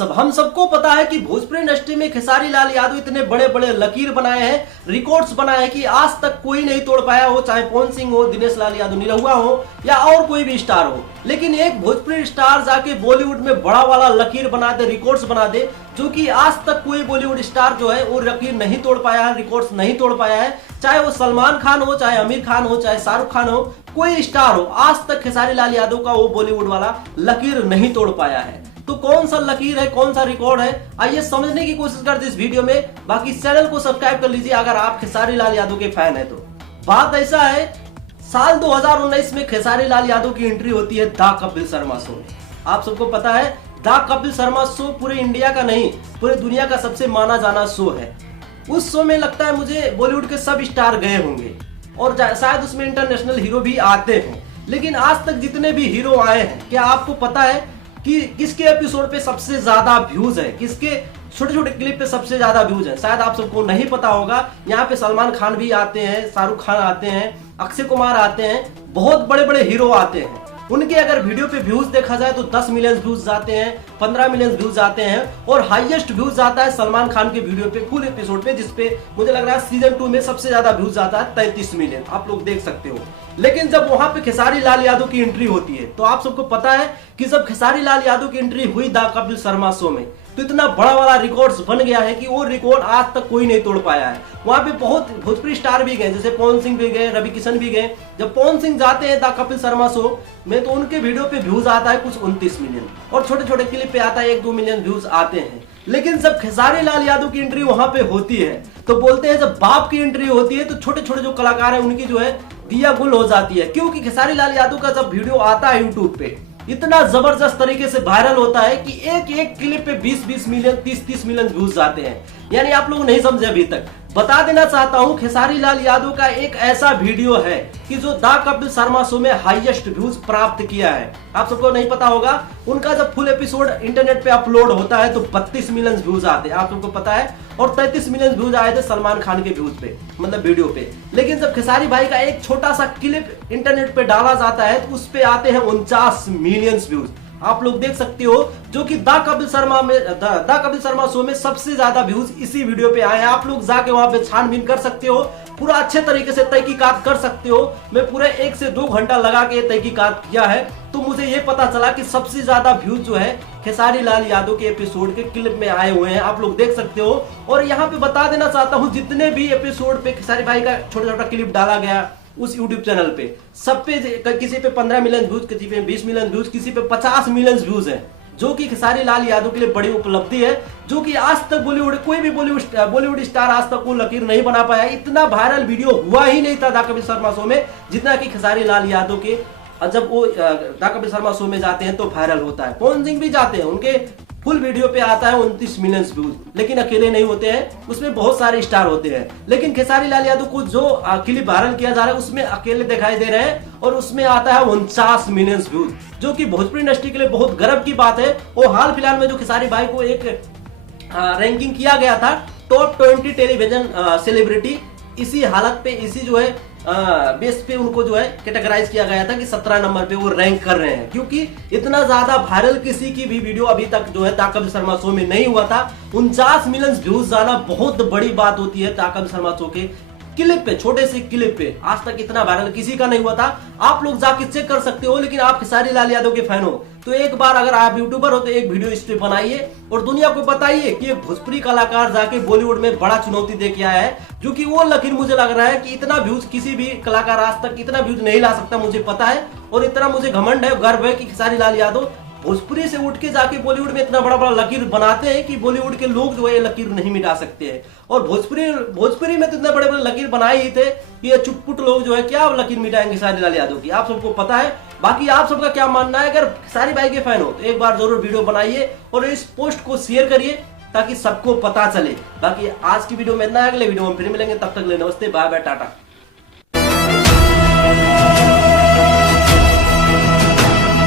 हम सबको पता है कि भोजपुरी इंडस्ट्री में खेसारी लाल यादव इतने बड़े बड़े लकीर बनाए हैं, रिकॉर्ड्स बनाए हैं कि आज तक कोई नहीं तोड़ पाया हो, चाहे पवन सिंह हो, दिनेश लाल यादव निरहुआ हो या और कोई भी स्टार हो। लेकिन एक भोजपुरी स्टार जाके बॉलीवुड में बड़ा वाला लकीर बना दे, रिकॉर्ड्स बना दे, जो कि आज तक कोई बॉलीवुड स्टार जो है वो लकीर नहीं तोड़ पाया है, रिकॉर्ड्स नहीं तोड़ पाया है। चाहे वो सलमान खान हो, चाहे आमिर खान हो, चाहे शाहरुख खान हो, कोई स्टार हो, आज तक खेसारी लाल यादव का वो बॉलीवुड वाला लकीर नहीं तोड़ पाया है। तो कौन सा लकीर है, कौन सा रिकॉर्ड है, आइए समझने की कोशिश करते हैं इस वीडियो में। बाकी चैनल को सब्सक्राइब कर लीजिए अगर आप खेसारी लाल यादव के फैन है तो। बात ऐसा है, साल 2019 में खेसारी लाल यादव की एंट्री होती है द कपिल शर्मा शो में। आप सबको पता है द कपिल शर्मा शो पूरे इंडिया का नहीं, पूरे दुनिया का सबसे माना जाना शो है। उस शो में लगता है मुझे बॉलीवुड के सब स्टार गए होंगे और शायद उसमें इंटरनेशनल हीरो भी आते हैं। लेकिन आज तक जितने भी हीरो आए हैं, क्या आपको पता है कि किसके एपिसोड पे सबसे ज्यादा व्यूज है, किसके छोटे छोटे क्लिप पे सबसे ज्यादा व्यूज है? शायद आप सबको नहीं पता होगा। यहाँ पे सलमान खान भी आते हैं, शाहरुख खान आते हैं, अक्षय कुमार आते हैं, बहुत बड़े बड़े हीरो आते हैं। उनके अगर वीडियो पे व्यूज देखा जाए तो 10 मिलियन व्यूज जाते हैं, 15 मिलियन व्यूज जाते हैं और हाईएस्ट व्यूज आता है सलमान खान के वीडियो पे फुल एपिसोड पे, जिसपे मुझे लग रहा है सीजन 2 में सबसे ज्यादा व्यूज आता है 33 मिलियन, आप लोग देख सकते हो। लेकिन जब वहां पे खेसारी लाल यादव की एंट्री होती है तो आप सबको पता है कि जब खेसारी लाल यादव की एंट्री हुई द कपिल शर्मा शो में तो इतना बड़ा वाला रिकॉर्ड्स बन गया है कि वो रिकॉर्ड आज तक कोई नहीं तोड़ पाया है। वहां पे बहुत भोजपुरी स्टार भी गए, जैसे पवन सिंह भी गए, रवि किशन भी गए। जब पवन सिंह जाते हैं द कपिल शर्मा शो में तो उनके वीडियो पे व्यूज आता है कुछ 29 मिलियन और छोटे छोटे क्लिप पे आता है 1-2 मिलियन व्यूज आते हैं। लेकिन जब खेसारी लाल यादव की एंट्री वहां पे होती है तो बोलते हैं जब बाप की एंट्री होती है तो छोटे छोटे जो कलाकार है उनकी जो है दिया गुल हो जाती है। क्योंकि खेसारी लाल यादव का जब वीडियो आता है यूट्यूब पे इतना जबरदस्त तरीके से वायरल होता है कि एक एक क्लिप पे 20-20 मिलियन, 30-30 मिलियन व्यूज आते हैं। यानी आप लोग नहीं समझे अभी तक। बता देना चाहता हूं खेसारी लाल यादव का एक ऐसा वीडियो है कि जो द कपिल शर्मा शो में हाईएस्ट व्यूज प्राप्त किया है। आप सबको नहीं पता होगा, उनका जब फुल एपिसोड इंटरनेट पे अपलोड होता है तो 32 मिलियन व्यूज आते हैं, आप सबको पता है। और 33 मिलियन व्यूज आए थे सलमान खान के व्यूज पे, मतलब वीडियो पे। लेकिन जब खेसारी भाई का एक छोटा सा क्लिप इंटरनेट पे डाला जाता है तो उस पे आते हैं 49 मिलियन व्यूज, आप लोग देख सकते हो। जो कि द कपिल शर्मा शो में सबसे ज्यादा व्यूज इसी वीडियो पे आए हैं। आप लोग जाके वहां पे छानबीन कर सकते हो, पूरा अच्छे तरीके से तहकीकात कर सकते हो। मैं पूरे 1 से 2 घंटा लगा के तहकीकात किया है तो मुझे ये पता चला कि सबसे ज्यादा व्यूज जो है खेसारी लाल यादव के एपिसोड के क्लिप में आए हुए हैं, आप लोग देख सकते हो। और यहाँ पे बता देना चाहता हूँ जितने भी एपिसोड पे खेसारी भाई का छोटा छोटा क्लिप डाला गया उस YouTube चैनल पे, सब पे किसी पे 15 मिलियन व्यूज, किसी पे 20 मिलियन व्यूज, किसी पे 50 मिलियन व्यूज है, जो कि खेसारी लाल यादव के लिए बड़ी उपलब्धि है। जो कि आज तक कोई भी बॉलीवुड स्टार आज तक वो लकीर नहीं बना पाया। इतना वायरल वीडियो हुआ ही नहीं था द कपिल शर्मा शो में जितना कि खेसारी लाल यादव के जब वो द कपिल शर्मा शो में जाते हैं तो वायरल होता है। पवन सिंह भी जाते हैं, उनके फुल वीडियो पे आता है 29 मिलियन व्यूज, लेकिन अकेले नहीं होते हैं, उसमें बहुत सारे स्टार होते हैं। लेकिन खेसारी लाल यादव को जो क्लिप वायरल किया जा रहा है उसमें अकेले दिखाई दे रहे हैं और उसमें आता है 49 मिलियन व्यूज, जो कि भोजपुरी इंडस्ट्री के लिए बहुत गर्व की बात है। और हाल फिलहाल में जो खेसारी भाई को एक रैंकिंग किया गया था टॉप 20 टेलीविजन सेलिब्रिटी, इसी हालत पे, इसी जो है बेस पे उनको जो है कैटेगराइज किया गया था कि 17 नंबर पे वो रैंक कर रहे हैं। क्योंकि इतना ज्यादा वायरल किसी की भी वीडियो अभी तक जो है द कपिल शर्मा शो में नहीं हुआ था। 49 मिलियन व्यूज जाना बहुत बड़ी बात होती है द कपिल शर्मा शो के क्लिप पे, छोटे से क्लिप पे। आज तक इतना वायरल किसी का नहीं हुआ था, आप लोग जाके चेक कर सकते हो। लेकिन आप खेसारी लाल यादव के फैन हो तो एक बार अगर आप यूट्यूबर हो तो एक वीडियो इस पे बनाइए और दुनिया को बताइए कि एक भोजपुरी कलाकार जाके बॉलीवुड में बड़ा चुनौती दे के आया है। जो कि वो लकीर मुझे लग रहा है कि इतना व्यूज किसी भी कलाकार आज तक इतना व्यूज नहीं ला सकता, मुझे पता है। और इतना मुझे घमंड है, गर्व है कि खेसारी लाल यादव भोजपुरी से उठ के जाके बॉलीवुड में इतना बड़ा बड़ा लकीर बनाते हैं कि बॉलीवुड के लोग जो है ये लकीर नहीं मिटा सकते हैं। और भोजपुरी में तो इतने बड़े बड़े लकीर बनाए ही थे कि ये चुटपुट लोग जो है क्या लकीर मिटाएंगे खेसारी लाल यादव की, आप सबको पता है। बाकी आप सबका क्या मानना है? अगर खेसारी भाई के फैन हो तो एक बार जरूर वीडियो बनाइए और इस पोस्ट को शेयर करिए ताकि सबको पता चले। बाकी आज की वीडियो में इतना है, अगले वीडियो में फिर मिलेंगे, तब तक ले नमस्ते, बाय बाय, टाटा।